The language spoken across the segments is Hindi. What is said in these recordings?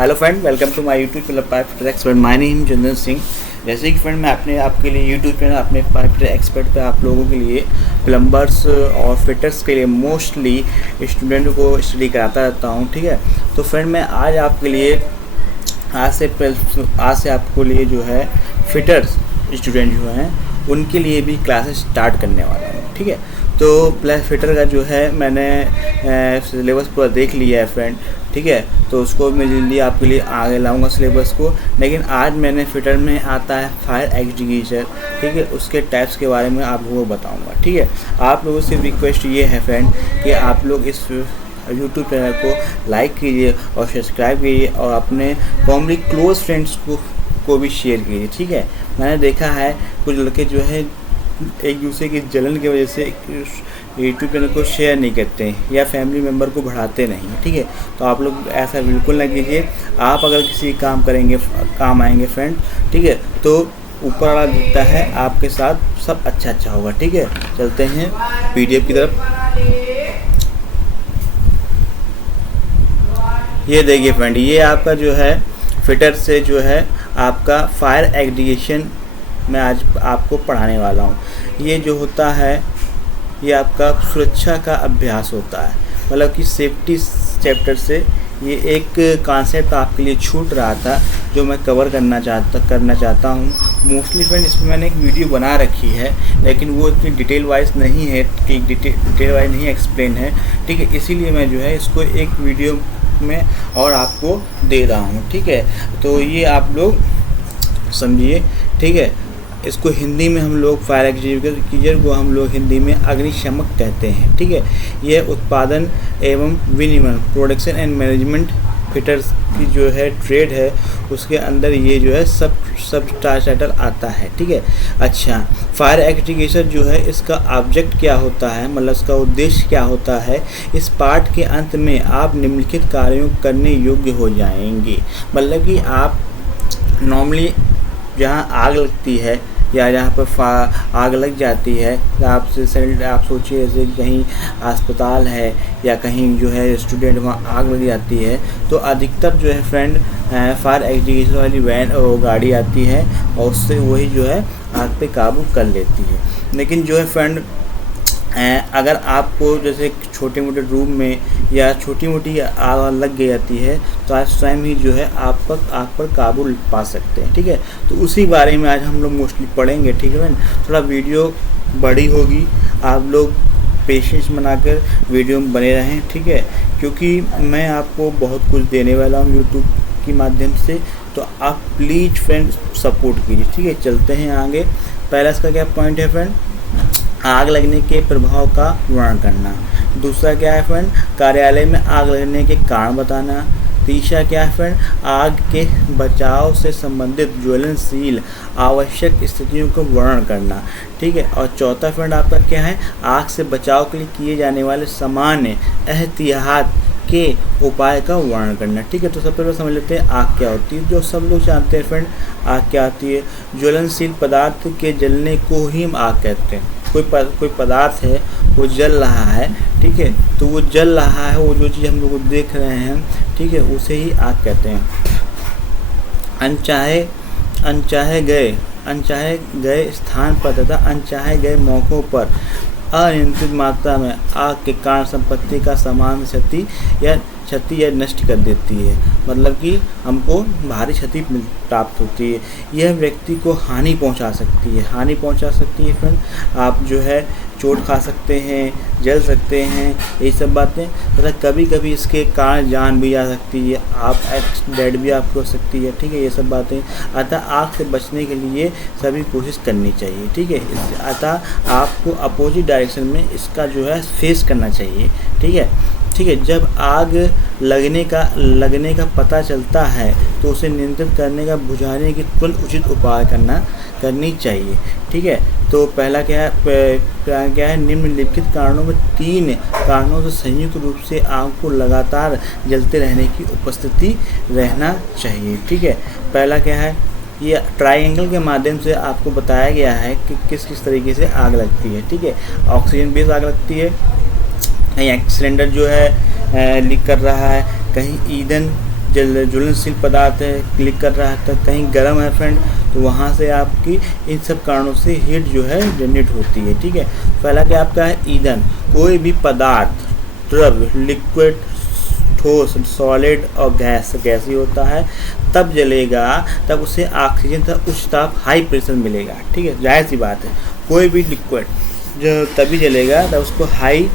Hello friend, welcome to my YouTube channel pipe fitter expert. My name Chandan Singh. जैसे कि फ्रेंड मैं आपके लिए यूट्यूब चैनल अपने पाइप फिटर एक्सपर्ट पे आप लोगों के लिए प्लम्बर्स और फिटर्स के लिए मोस्टली स्टूडेंट को स्टडी कराता रहता हूँ। ठीक है, तो फ्रेंड मैं आज आपके लिए आज से आपको लिए जो है फिटर्स स्टूडेंट जो हैं उनके लिए भी क्लासेस स्टार्ट करने वाला हूँ। ठीक है, तो प्लस फिटर का जो है मैंने सिलेबस पूरा देख लिया है फ्रेंड। ठीक है, तो उसको मैं जल्दी आपके लिए आगे लाऊंगा सिलेबस को। लेकिन आज मैंने फिटर में आता है फायर एक्सटिंग्विशर। ठीक है, उसके टाइप्स के बारे में आप लोगों को बताऊंगा। ठीक है, आप लोगों से रिक्वेस्ट ये है फ्रेंड कि आप लोग इस यूट्यूब चैनल को लाइक कीजिए और सब्सक्राइब कीजिए और अपने फैमिली क्लोज फ्रेंड्स को भी शेयर कीजिए। ठीक है, मैंने देखा है कुछ लड़के जो है एक दूसरे की जलन की वजह से यूट्यूब चैनल को शेयर नहीं करते हैं या फैमिली मेम्बर को बढ़ाते नहीं। ठीक है, तो आप लोग ऐसा बिल्कुल ना कीजिए। आप अगर किसी काम करेंगे काम आएंगे फ्रेंड, ठीक है, तो ऊपर वाला दिखता है आपके साथ सब अच्छा होगा। ठीक है, चलते हैं पीडीएफ की तरफ। ये देखिए फ्रेंड, ये आपका जो है फिटर से जो है आपका फायर एक्सटिंग्विशन मैं आज आपको पढ़ाने वाला हूँ। ये जो होता है ये आपका सुरक्षा का अभ्यास होता है, मतलब कि सेफ्टी चैप्टर से ये एक कॉन्सेप्ट आपके लिए छूट रहा था जो मैं कवर करना चाहता हूँ। मोस्टली फ्रेंड इसमें मैंने एक वीडियो बना रखी है, लेकिन वो इतनी डिटेल वाइज नहीं है, डिटेल वाइज नहीं एक्सप्लेन है। ठीक है, इसीलिए मैं जो है इसको एक वीडियो में और आपको दे रहा हूँ। ठीक है, तो ये आप लोग समझिए। ठीक है, इसको हिंदी में हम लोग फायर एक्सटिंग्विशर को हम लोग हिंदी में अग्निशमक कहते हैं। ठीक है, यह उत्पादन एवं विनिर्माण प्रोडक्शन एंड मैनेजमेंट फिटर्स की जो है ट्रेड है, उसके अंदर ये जो है सब टाइटल आता है। ठीक है, अच्छा, फायर एक्सटिंग्विशर जो है इसका ऑब्जेक्ट क्या होता है, मतलब इसका उद्देश्य क्या होता है। इस पाठ के अंत में आप निम्नलिखित कार्यों करने योग्य हो जाएंगे। मतलब कि आप नॉर्मली जहाँ आग लगती है या जहाँ पर आग लग जाती है, आप सोचिए जैसे कहीं अस्पताल है या कहीं जो है स्टूडेंट वहाँ आग लग जाती है, तो अधिकतर जो है फ्रेंड फायर एक्सटिंग्विशर वाली वैन और गाड़ी आती है और उससे वही जो है आग पे काबू कर लेती है। लेकिन जो है फ्रेंड अगर आपको जैसे छोटे मोटे रूम में या छोटी मोटी आग लग जाती है तो आज स्वयं ही जो है आग पर काबू पा सकते हैं। ठीक है, तो उसी बारे में आज हम लोग मोस्टली पढ़ेंगे। ठीक है फ्रेंड, थोड़ा वीडियो बड़ी होगी, आप लोग पेशेंस बनाकर वीडियो में बने रहें। ठीक है, क्योंकि मैं आपको बहुत कुछ देने वाला हूँ यूट्यूब के माध्यम से, तो आप प्लीज़ फ्रेंड सपोर्ट कीजिए। ठीक है, चलते हैं आगे। पहला इसका क्या पॉइंट है फ्रेंड, आग लगने के प्रभाव का वर्णन करना। दूसरा क्या है फ्रेंड, कार्यालय में आग लगने के कारण बताना। तीसरा क्या है फ्रेंड, आग के बचाव से संबंधित ज्वलनशील आवश्यक स्थितियों को वर्णन करना। ठीक है, और चौथा फ्रेंड आपका क्या है, आग से बचाव के लिए किए जाने वाले सामान्य एहतियात के उपाय का वर्णन करना। ठीक है, तो सबसे पहले समझ लेते हैं आग क्या होती है। जो सब लोग जानते हैं फ्रेंड आग क्या होती है, ज्वलनशील पदार्थ के जलने को ही हम आग कहते हैं। कोई पदार्थ है वो जल रहा है, ठीक है, तो वो जल रहा है, वो जो चीज़ हम लोग देख रहे हैं, ठीक है, उसे ही आग कहते हैं। अनचाहे गए स्थान पर तथा अनचाहे गए मौक़ों पर अनियंत्रित मात्रा में आग के कारण संपत्ति का सामान क्षति या नष्ट कर देती है। मतलब कि हमको भारी क्षति प्राप्त होती है। यह व्यक्ति को हानि पहुंचा सकती है फ्रेंड। आप जो है चोट खा सकते हैं, जल सकते हैं, ये सब बातें, तथा कभी कभी इसके कारण जान भी जा सकती है, आप डेड भी आपको हो सकती है। ठीक है, ये सब बातें, अतः आग से बचने के लिए सभी कोशिश करनी चाहिए। ठीक है, अतः आपको अपोजिट डायरेक्शन में इसका जो है फेस करना चाहिए। ठीक है, जब आग लगने का पता चलता है तो उसे नियंत्रित करने का बुझाने की तुरंत उचित उपाय करनी चाहिए। ठीक है, तो पहला क्या है, निम्नलिखित कारणों में 3 कारणों से संयुक्त रूप से आग को लगातार जलते रहने की उपस्थिति रहना चाहिए। ठीक है, पहला क्या है, ये ट्रायंगल के माध्यम से आपको बताया गया है कि किस तरीके से आग लगती है। ठीक है, ऑक्सीजन बेस आग लगती है, कहीं सिलेंडर जो है लीक कर रहा है, कहीं ईंधन ज्वलनशील पदार्थ है, क्लिक कर रहा है, तो कहीं गर्म है फ्रेंड, तो वहाँ से आपकी इन सब कारणों से हीट जो है जनरेट होती है। ठीक है, पहला क्या आपका है ईंधन। कोई भी पदार्थ, द्रव, लिक्विड, ठोस, सॉलिड और गैसी होता है, तब जलेगा तब उसे ऑक्सीजन का उच्च ताप हाई प्रेशर मिलेगा। ठीक है, जाहिर सी बात है, कोई भी लिक्विड जो तभी जलेगा तब उसको हाई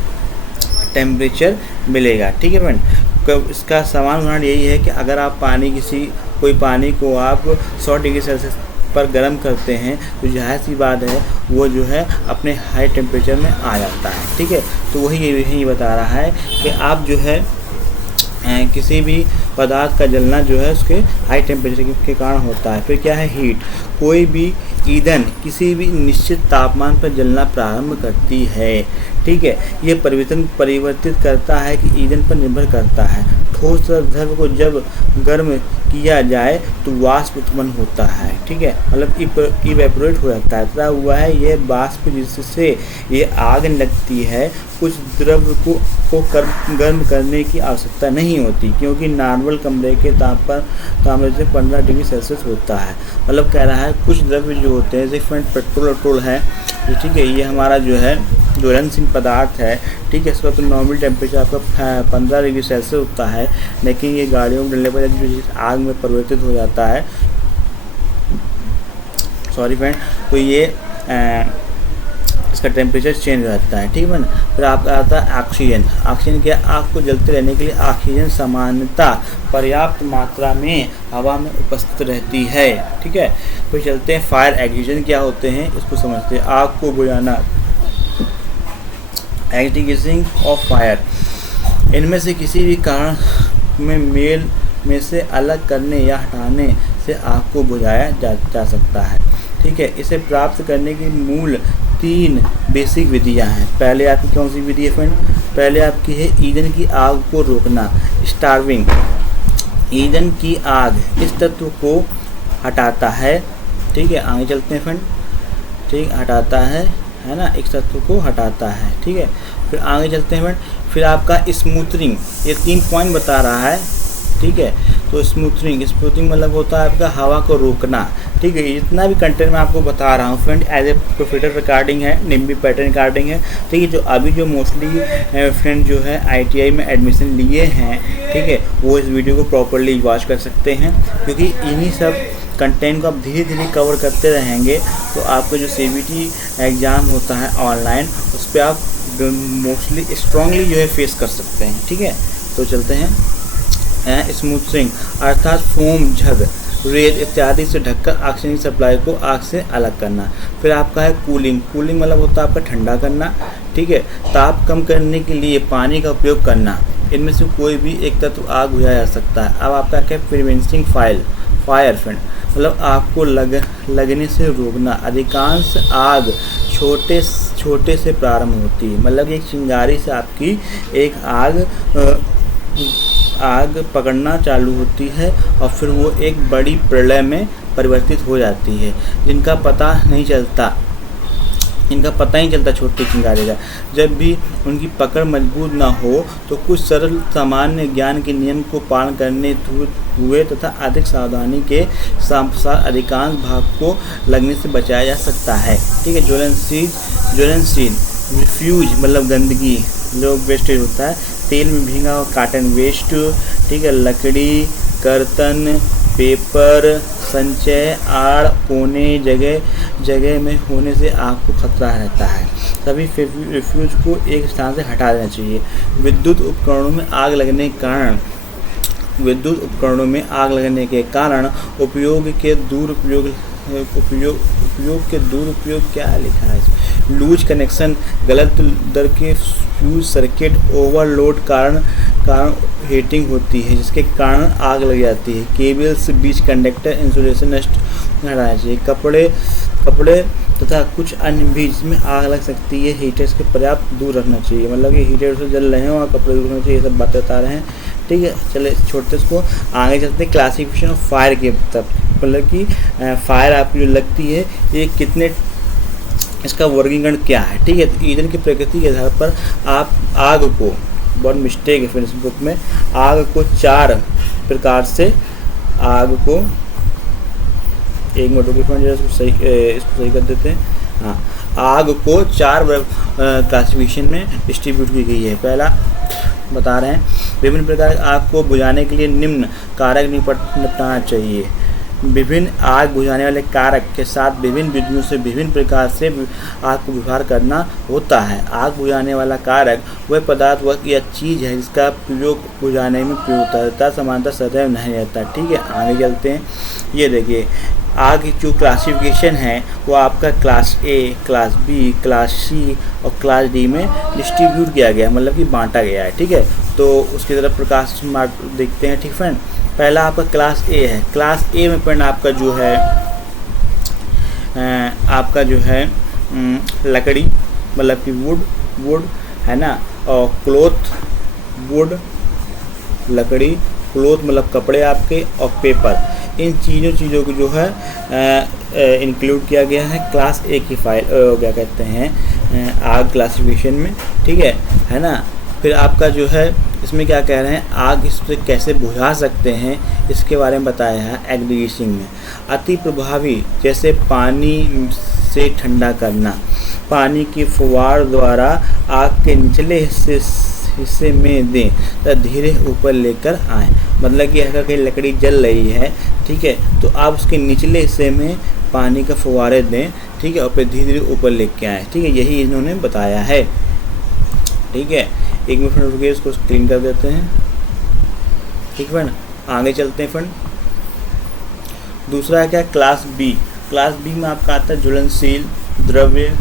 टेम्परेचर मिलेगा। ठीक है फ्रेंड, इसका समान उदाहरण यही है कि अगर आप कोई पानी को आप 100 डिग्री सेल्सियस पर गर्म करते हैं तो जाहिर सी बात है वो जो है अपने हाई टेम्परेचर में आ जाता है। ठीक है, तो वही यही बता रहा है कि आप जो है किसी भी पदार्थ का जलना जो है उसके हाई टेम्परेचर के कारण होता है। फिर क्या है हीट। कोई भी ईंधन किसी भी निश्चित तापमान पर जलना प्रारंभ करती है। ठीक है, ये परिवर्तित करता है कि ईंधन पर निर्भर करता है। ठोस द्रव को जब गर्म किया जाए तो वाष्प उत्पन्न होता है। ठीक है, मतलब इवेपोरेट हो जाता है, तथा हुआ है ये वाष्प जिससे ये आग लगती है। कुछ द्रव को गर्म करने की आवश्यकता नहीं होती, क्योंकि नॉर्मल कमरे के तापमान से 15 डिग्री सेल्सियस होता है। मतलब कह रहा है कुछ द्रव्य जो होते हैं, जैसे पेट्रोल है, ठीक है, ये हमारा जो है ज्वलनशील पदार्थ है। ठीक है, इसका तो नॉर्मल टेम्परेचर आपका 15 डिग्री सेल्सियस होता है, लेकिन ये गाड़ियों में डलने पर जो आग में परिवर्तित हो जाता है, सॉरी फ्रेंड, तो ये इसका टेम्परेचर चेंज हो जाता है। ठीक है ना। फिर आपका आता है ऑक्सीजन। ऑक्सीजन क्या, आग को जलते रहने के लिए ऑक्सीजन सामान्यतः पर्याप्त मात्रा में हवा में उपस्थित रहती है। ठीक है, फिर चलते हैं फायर एक्सटिंग्विशन क्या होते हैं, इसको समझते हैं। आग को बुझाना, एक्सटिंग्विशिंग ऑफ फायर, इनमें से किसी भी कारण में मेल में से अलग करने या हटाने से आग को बुझाया जा सकता है। ठीक है, इसे प्राप्त करने की मूल 3 बेसिक विधियां हैं। पहले आपकी कौन सी विधि है फ्रेंड? पहले आपकी है ईंधन की आग को रोकना, स्टार्विंग। ईंधन की आग इस तत्व को हटाता है। ठीक है, आगे चलते हैं फ्रेंड। ठीक, हटाता है ना, इस तत्व को हटाता है। ठीक है, फिर आगे चलते हैं फ्रेंड। फिर आपका स्मूथनिंग, ये 3 पॉइंट बता रहा है। ठीक है, तो स्मूथनिंग मतलब होता है आपका हवा को रोकना। ठीक है, जितना भी कंटेंट मैं आपको बता रहा हूँ friend, as a professor recording है, निम्बी पैटर्न रिकॉर्डिंग है। ठीक है, जो अभी जो मोस्टली फ्रेंड जो है ITI में एडमिशन लिए हैं, ठीक है, वो इस वीडियो को प्रॉपरली वॉच कर सकते हैं, क्योंकि इन्हीं सब कंटेंट को आप धीरे धीरे कवर करते रहेंगे तो आपका जो CBT एग्ज़ाम होता है ऑनलाइन, उस पर आप मोस्टली स्ट्रांगली जो है फेस कर सकते हैं। ठीक है, तो चलते हैं। स्मूथनिंग अर्थात फोम, झग, रेत इत्यादि से ढककर ऑक्सीजन सप्लाई को आग से अलग करना। फिर आपका है कूलिंग मतलब होता है आपका ठंडा करना। ठीक है, ताप कम करने के लिए पानी का उपयोग करना। इनमें से कोई भी एक तत्व आग बुझाया जा सकता है। अब आपका क्या है प्रिवेंटिंग फायर फ्रेंड, मतलब आग को लगने से रोकना। अधिकांश आग छोटे से प्रारंभ होती है, मतलब एक चिंगारी से आपकी एक आग पकड़ना चालू होती है और फिर वो एक बड़ी प्रलय में परिवर्तित हो जाती है, जिनका पता नहीं चलता छोटी चिंगारी का। जब भी उनकी पकड़ मजबूत ना हो तो कुछ सरल सामान्य ज्ञान के नियम को पालन करने हुए तथा अधिक सावधानी के साथ अधिकांश भाग को लगने से बचाया जा सकता है। ठीक है, ज्वलनशील रिफ्यूज मतलब गंदगी, जो वेस्टेज होता है, तेल में भीगा हुआ कॉटन वेस्ट। ठीक है, लकड़ी, कर्तन, पेपर, संचय, आड़, कोने जगह में होने से आग को खतरा रहता है। सभी रिफ्यूज को एक स्थान से हटा देना चाहिए। विद्युत उपकरणों में आग लगने के कारण उपयोग के दुरुपयोग क्या लिखा है? लूज कनेक्शन, गलत दर के फ्यूज सर्किट, ओवरलोड कारण हीटिंग होती है, जिसके कारण आग लग जाती है। केबल्स, बीच कंडक्टर, इंसुलेशन नष्ट हटाना चाहिए। कपड़े तथा कुछ अन्य भी जिसमें आग लग सकती है, हीटर्स के पर्याप्त दूर रखना चाहिए। मतलब कि हीटर से जल रहे हैं और कपड़े दूर रखना चाहिए, ये सब बातें बता रहे हैं। ठीक है, चले छोटे इसको आगे चलते हैं क्लासिफिकेशन ऑफ फायर के तब, मतलब कि फायर आपकी जो लगती है ये कितने, इसका वर्गीकरण क्या है। ठीक है, तो ईंधन की प्रकृति के आधार पर आप आग को, बहुत मिस्टेक है फिर इस बुक में, आग को 4 प्रकार से आग को, एक मिनट रुकिए फ्रेंड, इसको सही कर देते हैं। हाँ, आग को 4 क्लासिफिकेशन में डिस्ट्रीब्यूट की गई है। पहला बता रहे हैं, विभिन्न प्रकार आग को बुझाने के लिए निम्न कारक निपटाना चाहिए। विभिन्न आग बुझाने वाले कारक के साथ विभिन्न विधियों से विभिन्न प्रकार से आग को व्यवहार करना होता है। आग बुझाने वाला कारक वह पदार्थ या चीज़ है जिसका प्रयोग बुझाने में प्रयोग होता है, समानता सदैव नहीं रहता। ठीक है, आगे चलते हैं। ये देखिए, आग की जो क्लासिफिकेशन है वो आपका class A, class B, class C और क्लास डी में डिस्ट्रीब्यूट किया गया, मतलब कि बांटा गया है। ठीक है, तो उसकी तरफ प्रकाश देखते हैं। ठीक फ्रेंड, पहला आपका क्लास ए है। क्लास ए में फ्रेंड आपका जो है लकड़ी, मतलब कि वुड है ना, और क्लोथ, वुड, लकड़ी, क्लोथ मतलब कपड़े आपके, और पेपर, इन चीज़ों को जो है इंक्लूड किया गया है क्लास ए की फाइल, क्या कहते हैं, आग क्लासिफिकेशन में। ठीक है ना। फिर आपका जो है इसमें क्या कह रहे हैं, आग इससे कैसे बुझा सकते हैं इसके बारे में बताया है एग्रीगेशन में। अति प्रभावी, जैसे पानी से ठंडा करना, पानी की फुवार द्वारा आग के निचले हिस्से में दें तथा धीरे ऊपर लेकर आएँ। मतलब कि अगर कहीं लकड़ी जल रही है, ठीक है, तो आप उसके निचले हिस्से में पानी का फुवारे दें, ठीक है, और फिर धीरे धीरे ऊपर लेके आएँ। ठीक है, यही इन्होंने बताया है। ठीक है, एक मिनट फ्रेंड रुकिए, इसको क्लीन कर देते हैं। ठीक फ्रेंड, आगे चलते हैं फ्रेंड। दूसरा है क्या, क्लास बी। क्लास बी में आपका आता है ज्वलनशील द्रव्य,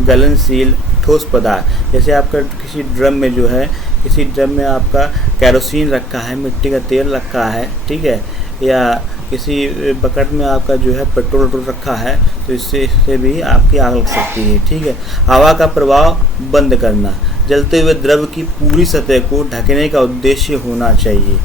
गलनशील ठोस पदार्थ। जैसे आपका किसी ड्रम में जो है, किसी ड्रम में आपका कैरोसिन रखा है, मिट्टी का तेल रखा है, ठीक है, या किसी बकेट में आपका जो है पेट्रोल रखा है, तो इससे भी आपकी आग लग सकती है। ठीक है, हवा का प्रवाह बंद करना, जलते हुए द्रव्य की पूरी सतह को ढकने का उद्देश्य होना चाहिए,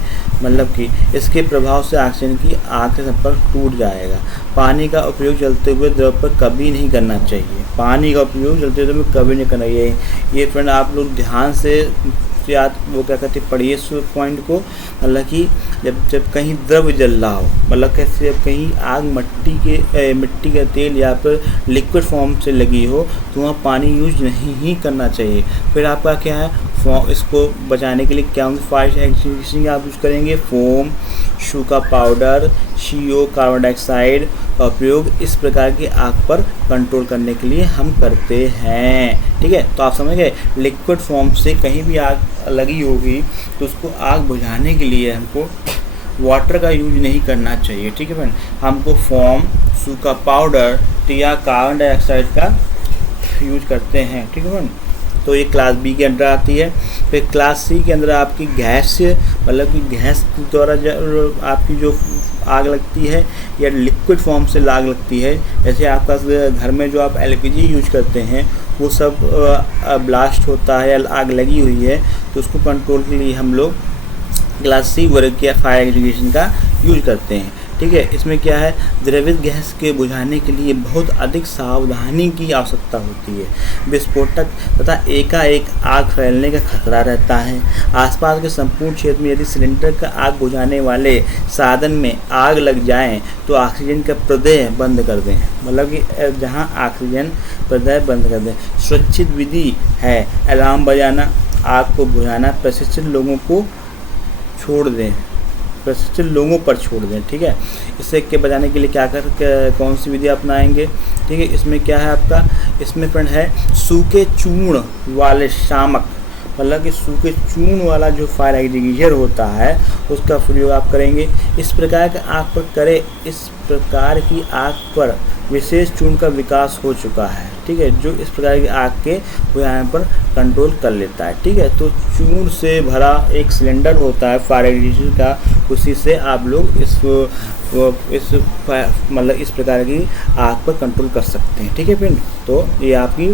मतलब कि इसके प्रभाव से ऑक्सीजन की आग से संपर्क टूट जाएगा। पानी का उपयोग जलते हुए द्रव्य पर कभी नहीं करना चाहिए। पानी का उपयोग जलते हुए कभी नहीं करना चाहिए। ये फ्रेंड आप लोग ध्यान से याद, वो क्या कहते हैं, पढ़िए इस पॉइंट को। मतलब कि जब कहीं द्रव्य जल रहा हो, मतलब कैसे, जब कहीं आग मिट्टी का तेल या फिर लिक्विड फॉर्म से लगी हो, तो वहाँ पानी यूज नहीं ही करना चाहिए। फिर आपका क्या है, इसको बचाने के लिए क्या होंगे, फायर एक्सटिंग्विशिंग आप यूज़ करेंगे, फोम, सूखा पाउडर, CO, कार्बन डाइऑक्साइड का उपयोग इस प्रकार की आग पर कंट्रोल करने के लिए हम करते हैं। ठीक है, तो आप समझ गए, लिक्विड फॉर्म से कहीं भी आग लगी होगी तो उसको आग बुझाने के लिए हमको वाटर का यूज नहीं करना चाहिए। ठीक है फ्रेंड, हमको फोम, सूखा पाउडर या कार्बन डाइऑक्साइड का यूज करते हैं। ठीक है फ्रेंड, तो ये क्लास बी के अंदर आती है। फिर क्लास सी के अंदर आपकी गैस, मतलब कि गैस द्वारा आपकी जो आग लगती है या लिक्विड फॉर्म से आग लगती है। जैसे आपका घर में जो आप LPG यूज करते हैं वो सब ब्लास्ट होता है या आग लगी हुई है, तो उसको कंट्रोल के लिए हम लोग क्लास सी वर्ग के फायर एक्सटिंग्विशर का यूज करते हैं। ठीक है, इसमें क्या है, द्रवित गैस के बुझाने के लिए बहुत अधिक सावधानी की आवश्यकता होती है। विस्फोटक तथा एकाएक आग फैलने का खतरा रहता है। आसपास के संपूर्ण क्षेत्र में यदि सिलेंडर का आग बुझाने वाले साधन में आग लग जाए तो ऑक्सीजन का प्रदाय बंद कर दें, मतलब कि जहाँ ऑक्सीजन प्रदाय बंद कर दें। सुरक्षित विधि है अलार्म बजाना, आग को बुझाना प्रशिक्षित लोगों पर छोड़ दें। ठीक है, इससे के बजाने के लिए कौन सी विधि अपनाएंगे। ठीक है, इसमें क्या है आपका, इसमें फ्रेंड है सूखे चूर्ण वाले शामक, मतलब कि सूखे चूर्ण वाला जो फायर एक्सटिंग्विशर होता है उसका प्रयोग आप करेंगे। इस प्रकार की आग पर विशेष चूर्ण का विकास हो चुका है। ठीक है, जो इस प्रकार की आग के बुझाने पर कंट्रोल कर लेता है। ठीक है, तो चूर्ण से भरा एक सिलेंडर होता है फायर एक्सटिंग्विशर का, उसी से आप लोग मतलब इस प्रकार की आग पर कंट्रोल कर सकते हैं। ठीक है फ्रेंड, तो ये आपकी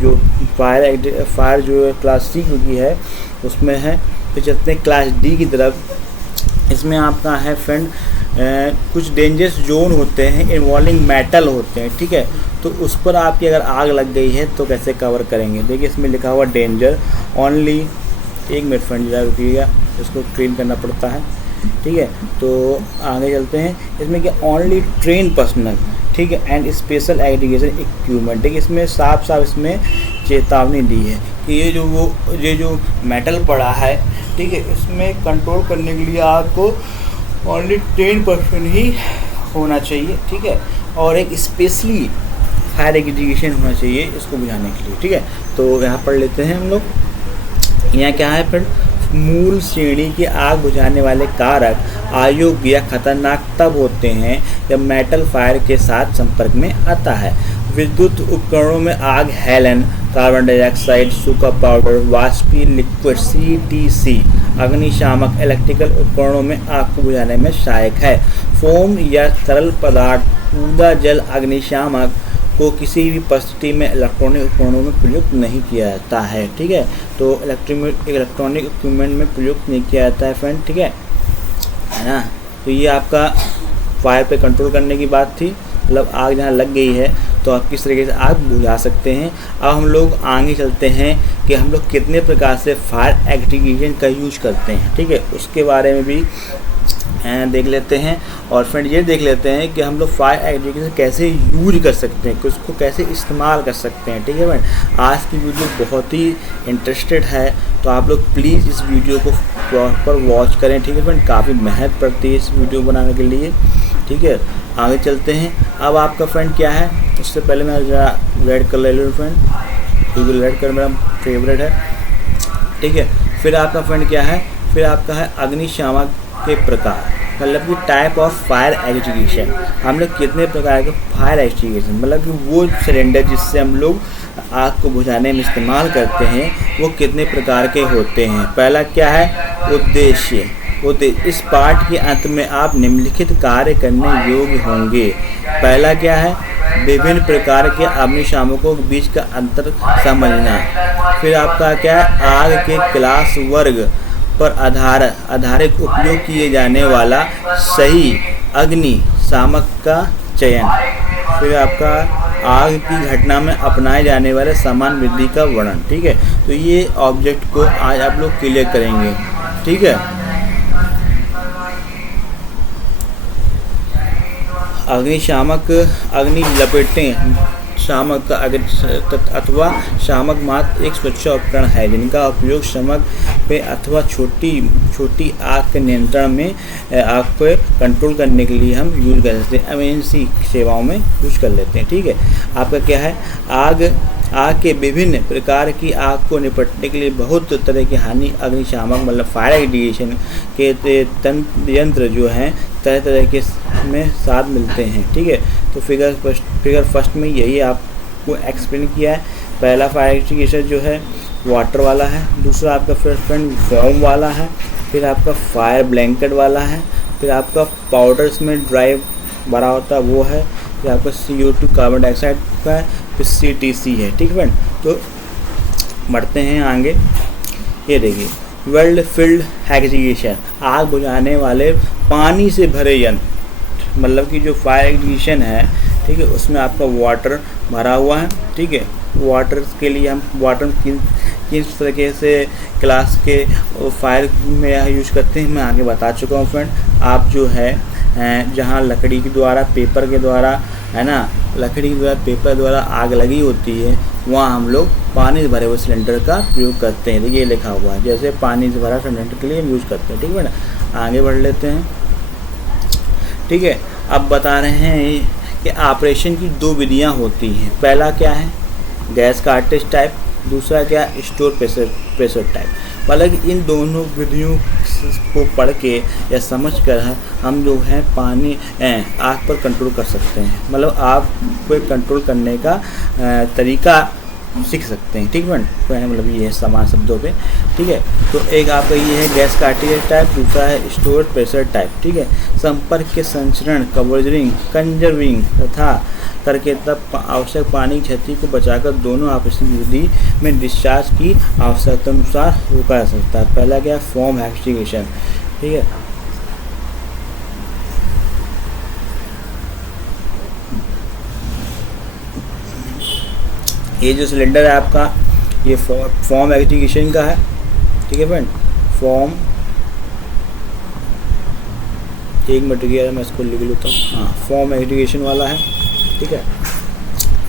जो फायर जो क्लास सी की है उसमें है। तो चलते हैं क्लास डी की तरफ। इसमें आपका है फ्रेंड कुछ डेंजरस जोन होते हैं, इन्वॉल्विंग मेटल होते हैं। ठीक है, तो उस पर आपकी अगर आग लग गई है तो कैसे कवर करेंगे। देखिए इसमें लिखा हुआ डेंजर ओनली, एक मिनट फ्रेंड जरा रुकिएगा, इसको क्लीन करना पड़ता है। ठीक है। तो आगे चलते हैं, इसमें क्या ओनली ट्रेन पर्सनल, ठीक है, एंड स्पेशल एग्रीगेशन इक्विपमेंट, ठीक है। इसमें साफ इसमें चेतावनी दी है कि ये जो मेटल पड़ा है, ठीक है, इसमें कंट्रोल करने के लिए आपको ओनली 10% ही होना चाहिए, ठीक है, और एक स्पेशली फायर एग्जीक्यूशन होना चाहिए इसको बुझाने के लिए, ठीक है। तो यहाँ पढ़ लेते हैं हम लोग, यहाँ क्या है फिर, मूल श्रेणी के आग बुझाने वाले कारक अयोग्य या खतरनाक तब होते हैं जब मेटल फायर के साथ संपर्क में आता है। विद्युत उपकरणों में आग हेलन, कार्बन डाइऑक्साइड, सूखा पाउडर, वाष्पीय लिक्विड CTC, अग्निशामक इलेक्ट्रिकल उपकरणों में आग को बुझाने में सहायक है। फोम या तरल पदार्थ, ऊर्जा जल अग्निशामक को किसी भी परिस्थिति में इलेक्ट्रॉनिक उपकरणों में प्रयुक्त नहीं किया जाता है, ठीक है। तो इलेक्ट्रॉनिक इक्विपमेंट में प्रयुक्त नहीं किया जाता है फ्रेंड, ठीक है ना। तो ये आपका फायर पे कंट्रोल करने की बात थी, मतलब आग जहाँ लग गई है तो आप किस तरीके से आग बुझा सकते हैं। अब हम लोग आगे चलते हैं कि हम लोग कितने प्रकार से फायर एक्सटिंग्विशर का यूज करते हैं, ठीक है, उसके बारे में भी देख लेते हैं। और फ्रेंड ये देख लेते हैं कि हम लोग फायर एक्सटिंग्विशर कैसे यूज कर सकते हैं, कि उसको कैसे इस्तेमाल कर सकते हैं, ठीक है फ्रेंड। आज की वीडियो बहुत ही इंटरेस्टेड है, तो आप लोग प्लीज़ इस वीडियो को प्रॉपर वॉच करें, ठीक है फ्रेंड। काफ़ी मेहनत पड़ती है इस वीडियो बनाने के लिए, ठीक है। आगे चलते हैं। अब आपका फ्रेंड क्या है, उससे पहले मैं ज़रा रेड कलर ले लूँ फ्रेंड, क्योंकि रेड कलर मेरा फेवरेट है, ठीक है। फिर आपका फ्रेंड क्या है, फिर आपका है अग्निशामक के प्रकार, मतलब कि टाइप ऑफ फायर एक्सटिंग्विशर। हम लोग कितने प्रकार के फायर एक्सटिंग्विशर, मतलब कि वो सिलेंडर जिससे हम लोग आग को बुझाने में इस्तेमाल करते हैं, वो कितने प्रकार के होते हैं। पहला क्या है, उद्देश्य। इस पाठ के अंत में आप निम्नलिखित कार्य करने योग्य होंगे। पहला क्या है, विभिन्न प्रकार के अग्निशामकों के बीच का अंतर समझना। फिर आपका क्या है, आग के क्लास वर्ग पर आधारित उपयोग किए जाने वाला सही अग्निशामक का चयन। फिर आपका आग की घटना में अपनाए जाने वाले समान विधि का वर्णन, ठीक है। तो ये ऑब्जेक्ट को आज आप लोग क्लियर करेंगे, ठीक है। अग्निशामक, अग्नि लपेटें शामक अथवा शामक मात्र एक सुरक्षा उपकरण है जिनका उपयोग शामक पे अथवा छोटी आग के नियंत्रण में आग पे कंट्रोल करने के लिए हम यूज कर सकते हैं, इमरजेंसी सेवाओं में यूज कर लेते हैं, ठीक है। आपका क्या है, आग के विभिन्न प्रकार की आग को निपटने के लिए बहुत तरह की हानि अग्निशामक मतलब फायर एक्सटिंग्विशर के यंत्र जो हैं तरह के में साथ मिलते हैं, ठीक है। तो फिगर फर्स्ट में यही आपको एक्सप्लेन किया है। पहला फायर एक्सटिंग्विशर जो है वाटर वाला है, दूसरा आपका फ्रेंड फोम वाला है, फिर आपका फायर ब्लैंकेट वाला है, फिर आपका पाउडर्स में ड्राई भरा होता है वो है, फिर आपका CO2 कार्बन डाइऑक्साइड का है, फिर CTC है, ठीक है। तो बढ़ते हैं आगे। ये देखिए, वेल फिल्ड एक्सटिंग्विशर, आग बुझाने वाले पानी से भरे यंत्र, मतलब कि जो फायर एक्सटिंग्विशर है, ठीक है, उसमें आपका वाटर भरा हुआ है, ठीक है। वाटर के लिए हम वाटर किस तरीके से क्लास के फायर में यूज करते हैं मैं आगे बता चुका हूँ फ्रेंड। आप जो है जहाँ लकड़ी के द्वारा पेपर के द्वारा है ना, लकड़ी के द्वारा पेपर द्वारा आग लगी होती है, वहाँ हम लोग पानी से भरे हुए सिलेंडर का प्रयोग करते हैं। ये लिखा हुआ है, जैसे पानी से भरा सिलेंडर के लिए हम यूज़ करते हैं, ठीक है ना। आगे बढ़ लेते हैं, ठीक है। अब बता रहे हैं कि ऑपरेशन की दो विधियाँ होती हैं। पहला क्या है, गैस कार्टेज टाइप, दूसरा क्या, स्टोर प्रेशर टाइप। मतलब कि इन दोनों विधियों को पढ़ के या समझ कर हम जो है पानी आग पर कंट्रोल कर सकते हैं, मतलब आग पर कंट्रोल करने का तरीका सीख सकते हैं, ठीक है। मतलब ये है समान शब्दों पे, ठीक है। तो एक आपका ये है गैस कार्टेज टाइप, दूसरा है स्टोर प्रेशर टाइप, ठीक है। संपर्क के संचरण, कंजर्विंग तथा करके तब आवश्यक पानी की क्षति को बचाकर दोनों ऑपरेशन विधि में डिस्चार्ज की आवश्यकता अनुसार रोका जा सकता है। पहला क्या, फोम एक्सटिंग्विशर, ठीक है। ये जो सिलेंडर है आपका, ये फोम एक्सटिंग्विशर का है, ठीक है फ्रेंड। फोम एक मिनट गया, मैं इसको लिख लेता हूँ। हाँ, फॉर्म एग्रीगेशन वाला है, ठीक है।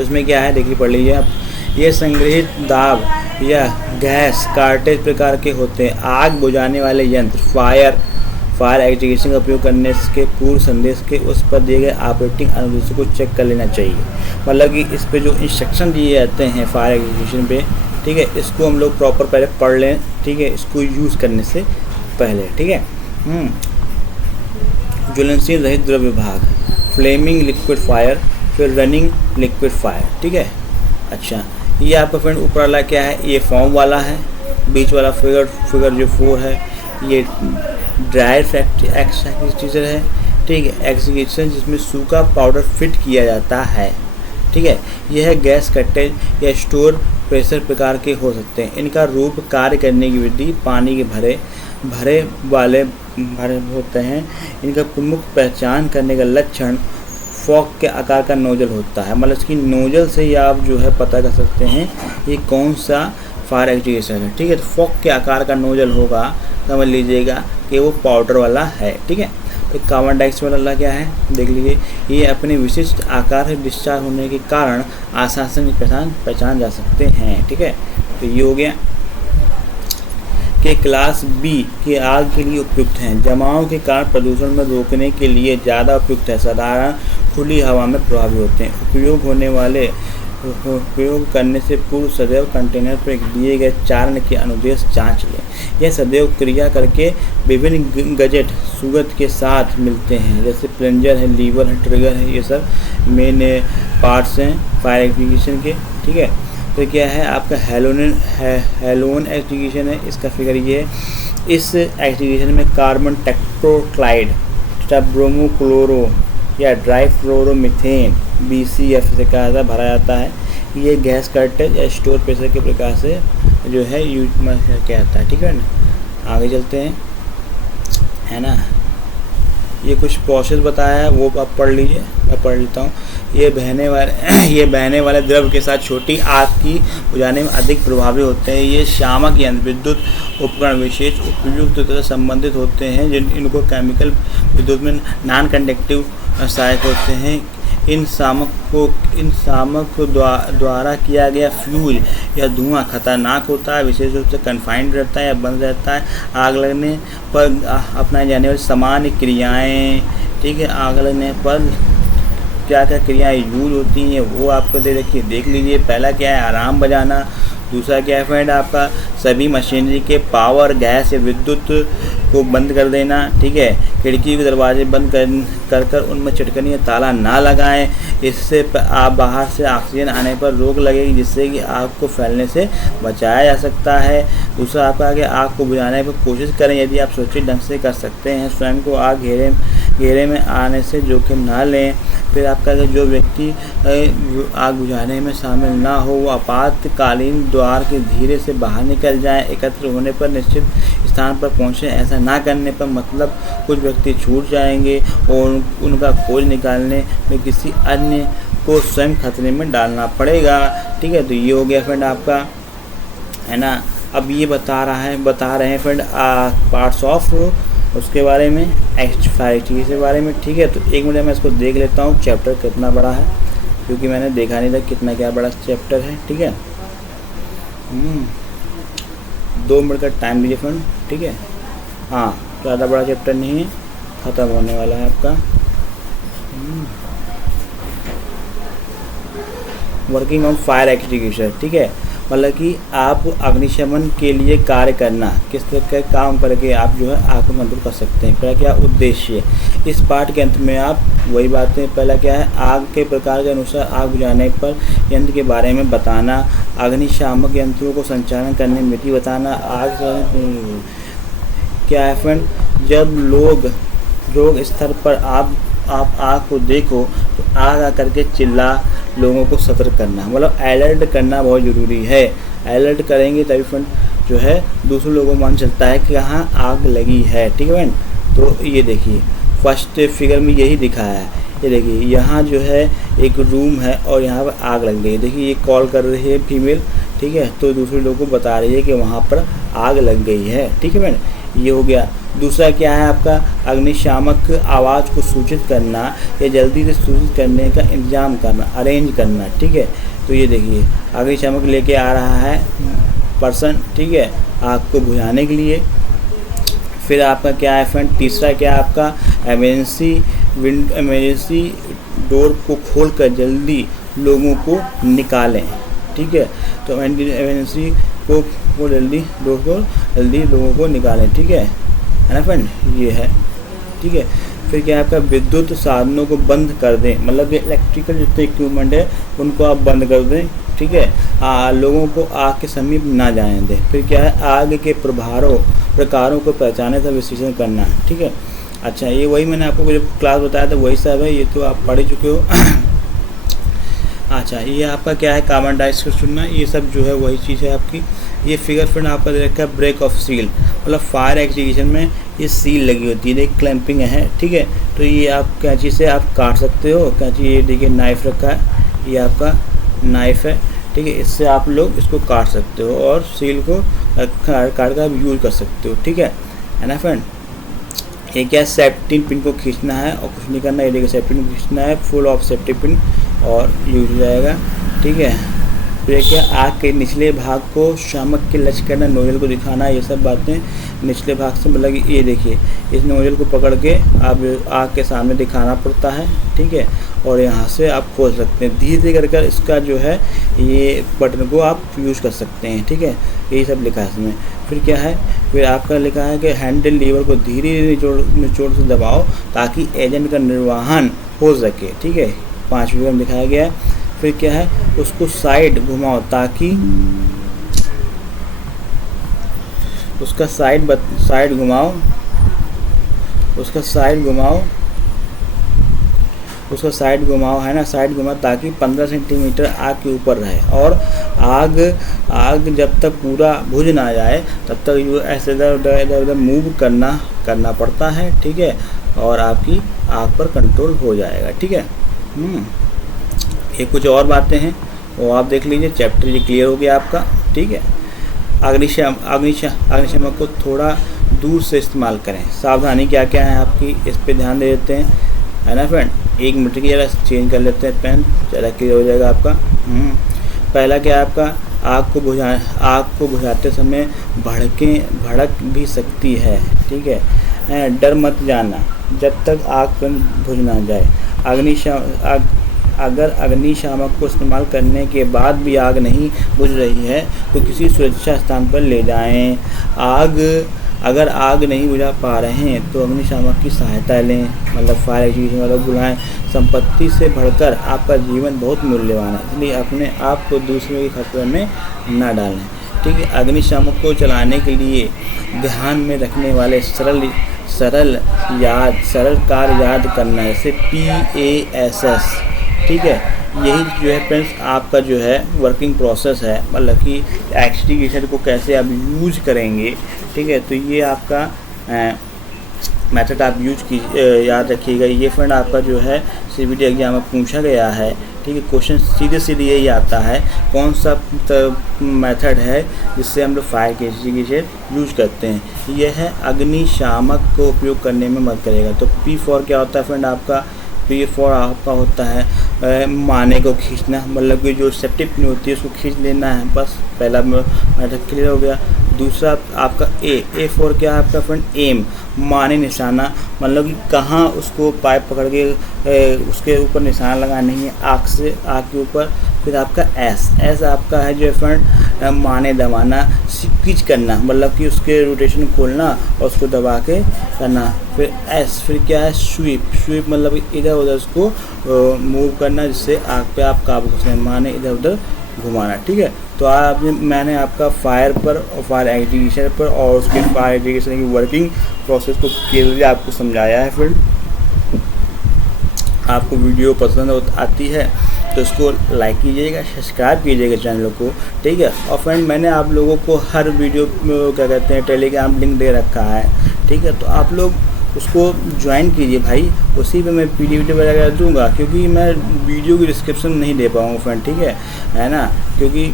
इसमें क्या है देखिए, पढ़ लीजिए आप। ये संग्रहित दाब या गैस कार्टेज प्रकार के होते हैं। आग बुझाने वाले यंत्र फायर एग्जीक्यूशन का उपयोग करने के पूर्व संदेश के उस पर दिए गए ऑपरेटिंग अनुदेशों को चेक कर लेना चाहिए। मतलब कि इस पे जो इंस्ट्रक्शन दिए जाते हैं फायर एग्जीक्यूशन पे, ठीक है, इसको हम लोग प्रॉपर पहले पढ़ लें, ठीक है, इसको यूज़ करने से पहले, ठीक है। ज्वलनशील रहित द्रव्य भाग, फ्लेमिंग लिक्विड फायर, फिर रनिंग लिक्विड फायर, ठीक है। अच्छा, ये आपका फ्रेंड ऊपर वाला क्या है, ये फॉर्म वाला है, बीच वाला फिगर जो 4 है ये ड्राई एक्सटीजर है, ठीक है। एग्जीक्यूशन जिसमें सूखा पाउडर फिट किया जाता है, ठीक है। यह गैस कट्टेज या स्टोर प्रेशर प्रकार के हो सकते हैं। इनका रूप, कार्य करने की विधि, पानी के भरे होते हैं। इनका प्रमुख पहचान करने का लक्षण फॉक के आकार का नोजल होता है। मतलब इसकी नोजल से ही आप जो है पता कर सकते हैं ये कौन सा फायर एग्जीक्यूशन है, ठीक है। तो फॉक के आकार का नोजल होगा, समझ लीजिएगा कि वो पाउडर वाला है, ठीक है। तो कार्बन डाइऑक्साइड वाला क्या है देख लीजिए, ये अपने विशिष्ट आकार से डिस्चार्ज होने के कारण आसानी से पहचान जा सकते हैं, ठीक है। तो ये हो गया कि क्लास बी की आग के लिए उपयुक्त हैं। जमाव के कारण प्रदूषण में रोकने के लिए ज़्यादा उपयुक्त है। साधारण खुली हवा में प्रभावी होते हैं। उपयोग करने से पूर्व सदैव कंटेनर पर दिए गए चारण के अनुदेश जांच लें। यह सदैव क्रिया करके विभिन्न गजेट सुगत के साथ मिलते हैं, जैसे प्लंजर है, लीवर है, ट्रिगर है, ये सब मेन पार्ट्स हैं फायर एग्जीक्यूशन के, ठीक है। तो क्या है आपका हेलोन एग्जीक्यूशन है, इसका फिगर ये है। इस एग्जीक्यूशन में कार्बन टेट्राक्लोराइड, ब्रोमोक्लोरो या ड्राइफ्लोरोमीथेन BCF से कहा था भरा जाता है। ये गैस कट्टेज या स्टोर प्रेशर के प्रकार से जो है यूज में क्या आता है, ठीक है ना। आगे चलते हैं, है ना। ये कुछ प्रोसेस बताया है वो आप पढ़ लीजिए, मैं पढ़ लेता हूँ। ये बहने वाले द्रव के साथ छोटी आग की बुझाने में अधिक प्रभावी होते हैं। ये शामक यंत्र विद्युत उपकरण विशेष उपयुक्त तथा संबंधित होते हैं इनको केमिकल विद्युत में नॉन कंडक्टिव सहायक होते हैं। इन शामक द्वारा किया गया फ्यूज या धुआं खतरनाक होता है, विशेष रूप से कन्फाइंड रहता है या बंद रहता है। आग लगने पर अपनाई जाने वाली सामान्य क्रियाएं, ठीक है, आग लगने पर क्या क्या क्रियाएं यूज होती हैं वो आपको देख लीजिए। पहला क्या है, अलार्म बजाना। दूसरा क्या है फ्रेंड आपका सभी मशीनरी के पावर, गैस या विद्युत को बंद कर देना, ठीक है। खिड़की के दरवाजे बंद कर उनमें चटकनी या ताला ना लगाएं। इससे आप बाहर से ऑक्सीजन आने पर रोक लगेगी, जिससे कि आग को फैलने से बचाया जा सकता है। दूसरा आपका आगे आग को बुझाने पर कोशिश करें, यदि आप सुरक्षित ढंग से कर सकते हैं। स्वयं को आग घेरे में आने से जोखिम ना लें। फिर आपका जो व्यक्ति आग बुझाने में शामिल ना हो वो आपातकालीन द्वार के धीरे से बाहर निकल जाएं। एकत्र होने पर निश्चित स्थान पर पहुंचें। ऐसा ना करने पर मतलब कुछ व्यक्ति छूट जाएंगे और उनका खोज निकालने में किसी अन्य को स्वयं खतरे में डालना पड़ेगा, ठीक है। तो ये हो गया फ्रेंड आपका, है ना। अब ये बता रहे हैं फ्रेंड पार्ट्स ऑफ उसके बारे में, एक्सटी के बारे में, ठीक है। तो एक मिनट मैं इसको देख लेता हूँ चैप्टर कितना बड़ा है, क्योंकि मैंने देखा नहीं था कितना क्या बड़ा चैप्टर है, ठीक है। 2 मिनट का टाइम दीजिए फ्रेंड, ठीक है। हाँ, ज़्यादा बड़ा चैप्टर नहीं है, ख़त्म होने वाला है आपका। वर्किंग ऑन फायर एक्सटिंग्विशर, ठीक है। मतलब कि आप अग्निशमन के लिए कार्य करना, किस तरह का काम करके आप जो है आग को कंट्रोल कर सकते हैं, पहला क्या उद्देश्य। इस पाठ के अंत में आप वही बातें, पहला क्या है आग के प्रकार के अनुसार आग बुझाने पर यंत्र के बारे में बताना, अग्निशामक यंत्रों को संचालन करने में विधि बताना। आग क्या है फ्रेंड, जब लोग स्तर पर आप आग को देखो तो आग आकर के चिल्ला लोगों को सतर्क करना, मतलब अलर्ट करना बहुत ज़रूरी है। अलर्ट करेंगे तभी फ्रेंड जो है दूसरे लोगों को मान चलता है कि यहाँ आग लगी है, ठीक है फ्रेंड। तो ये देखिए फर्स्ट फिगर में यही दिखाया है, ये देखिए यहाँ जो है एक रूम है और यहाँ पर आग लग गई। देखिए ये कॉल कर रही है फीमेल, ठीक है, तो दूसरे लोगों को बता रही है कि वहाँ पर आग लग गई है, ठीक है फ्रेंड। ये हो गया। दूसरा क्या है आपका, अग्निशामक आवाज़ को सूचित करना या जल्दी से सूचित करने का इंतजाम करना, अरेंज करना, ठीक है। तो ये देखिए अग्निशामक लेके आ रहा है पर्सन, ठीक है, आग को बुझाने के लिए। फिर आपका क्या है फ्रेंड, तीसरा क्या है आपका, इमरजेंसी डोर को खोलकर जल्दी लोगों को निकालें, ठीक है। तो इमरजेंसी को जल्दी डोर को जल्दी लोगों को निकालें, ठीक है ना फ्रेंड, ये है, ठीक है। फिर क्या है आपका, विद्युत साधनों को बंद कर दें, मतलब कि इलेक्ट्रिकल जितने इक्विपमेंट है उनको आप बंद कर दें, ठीक है। लोगों को आग के समीप ना जाने दें। फिर क्या है, आग के प्रकारों को पहचाने का विश्लेषण करना, ठीक है। अच्छा, ये वही मैंने आपको जो क्लास बताया था वही सब है, ये तो आप पढ़ चुके हो। अच्छा, ये आपका क्या है, कार्बन डाइऑक्साइड चुनना, ये सब जो है वही चीज़ है आपकी। ये फिगर फ्रेंड आपका दे रखा है ब्रेक ऑफ सील, मतलब फायर एक्सटिंग्विशर में ये सील लगी होती है, एक क्लैंपिंग है, ठीक है। तो ये आप कैंची से आप काट सकते हो, कैंची ये देखिए नाइफ रखा है, ये आपका नाइफ है, ठीक है, इससे आप लोग इसको काट सकते हो और सील को काट कर आप यूज़ कर सकते हो, ठीक है ना फ्रेंड। ये क्या है, सेफ्टी पिन को खींचना है और कुछ नहीं करना है, ये देखिए सेफ्टी पिन खींचना है, फुल ऑफ सेफ्टी पिन और यूज हो जाएगा, ठीक है। फिर क्या, आग के निचले भाग को शामक के लक्ष्य करना, नोजल को दिखाना, ये सब बातें निचले भाग से, मतलब ये देखिए इस नोजल को पकड़ के आप आग के सामने दिखाना पड़ता है, ठीक है, और यहाँ से आप खोल सकते हैं, धीरे धीरे कर इसका जो है ये बटन को आप यूज़ कर सकते हैं, ठीक है। यही सब लिखा है इसमें। फिर क्या है, फिर आपका लिखा है कि हैंडल लीवर को धीरे निचोड़ से दबाओ ताकि एजेंट का निर्वहन हो सके, ठीक है, 5 फिगर में दिखाया गया है। फिर क्या है, उसको साइड घुमाओ ताकि उसका साइड घुमाओ, उसका साइड घुमाओ है ना, साइड घुमाओ ताकि 15 सेंटीमीटर आग के ऊपर रहे, और आग जब तक पूरा बुझ ना जाए तब तक ये ऐसे इधर मूव करना पड़ता है, ठीक है, और आपकी आग पर कंट्रोल हो जाएगा, ठीक है। ये कुछ और बातें हैं वो आप देख लीजिए, चैप्टर ये क्लियर हो गया आपका, ठीक है। अग्निशामक को थोड़ा दूर से इस्तेमाल करें, सावधानी क्या क्या है आपकी, इस पे ध्यान दे देते हैं, है ना फ्रेंड। 1 मिनट की जरा चेंज कर लेते हैं पेन, ज़रा क्लियर हो जाएगा आपका। पहला क्या है आपका, आग को बुझाते समय भड़क भी सकती है, ठीक है। डर मत जाना जब तक आग बुझ ना जाए। अगर अग्निशामक को इस्तेमाल करने के बाद भी आग नहीं बुझ रही है तो किसी सुरक्षा स्थान पर ले जाएं। अगर आग नहीं बुझा पा रहे हैं तो अग्निशामक की सहायता लें, मतलब फायर एक्सटिंग्विशर वाला बुलाएं। संपत्ति से बढ़कर आपका जीवन बहुत मूल्यवान है, इसलिए अपने आप को दूसरों के खतरे में न डालें, ठीक है। अग्निशामक को चलाने के लिए ध्यान में रखने वाले सरल कार्य याद करना, जैसे PASS, ठीक है। यही जो है फ्रेंड्स आपका जो है वर्किंग प्रोसेस है, मतलब कि एक्सटिंग्विशर को कैसे आप यूज करेंगे, ठीक है। तो ये आपका मेथड आप याद रखिएगा। ये फ्रेंड आपका जो है CBT एग्जाम में पूछा गया है, ठीक है। क्वेश्चन सीधे यही आता है, कौन सा मेथड है जिससे हम लोग फायर के एक्सटिंग्विशर यूज करते हैं। यह है अग्निशामक को उपयोग करने में मदद करेगा। तो P4 क्या होता है फ्रेंड आपका, P4 आपका होता है माने को खींचना, मतलब कि जो सेफ्टी पिन होती है उसको खींच लेना है, बस पहला मेथड क्लियर हो गया। दूसरा आपका A4 क्या है आपका फ्रेंड, एम, माने निशाना, मतलब कि कहाँ उसको पाइप पकड़ के उसके ऊपर निशाना लगाना है आग के ऊपर। फिर आपका S आपका है जो फ्रेंड माने दबाना, स्क्वीज करना, मतलब कि उसके रोटेशन खोलना और उसको दबा के करना। फिर S, फिर क्या है स्वीप, मतलब इधर उधर उसको मूव करना जिससे आग पे आप काबू कर सकें, माने इधर उधर घुमाना, ठीक है। तो मैंने आपका फायर पर और फायर एक्सटिंग्विशर पर और उसके फायर एक्सटिंग्विशर की वर्किंग प्रोसेस को क्लियरली आपको समझाया है फ्रेंड। आपको वीडियो पसंद आती है तो इसको लाइक कीजिएगा, सब्सक्राइब कीजिएगा चैनल को, ठीक है। और फ्रेंड मैंने आप लोगों को हर वीडियो क्या कहते हैं टेलीग्राम लिंक दे रखा है, ठीक है। तो आप लोग उसको ज्वाइन कीजिए भाई, उसी पे मैं PDF वगैरह दूंगा, क्योंकि मैं वीडियो की डिस्क्रिप्शन नहीं दे पाऊँगा फ्रेंड, ठीक है ना, क्योंकि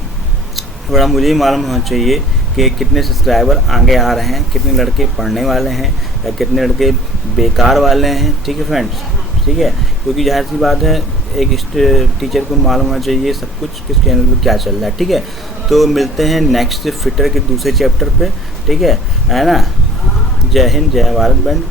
थोड़ा मुझे ही मालूम होना चाहिए कि कितने सब्सक्राइबर आगे आ रहे हैं, कितने लड़के पढ़ने वाले हैं या कितने लड़के बेकार वाले हैं। ठीक है फ्रेंड्स, ठीक है, क्योंकि जाहिर सी बात है एक टीचर को मालूम होना चाहिए सब कुछ किस चैनल पे क्या चल रहा है। ठीक है, तो मिलते हैं नेक्स्ट फिटर के दूसरे चैप्टर पे। ठीक है ना। जय हिंद, जय भारत बैंड।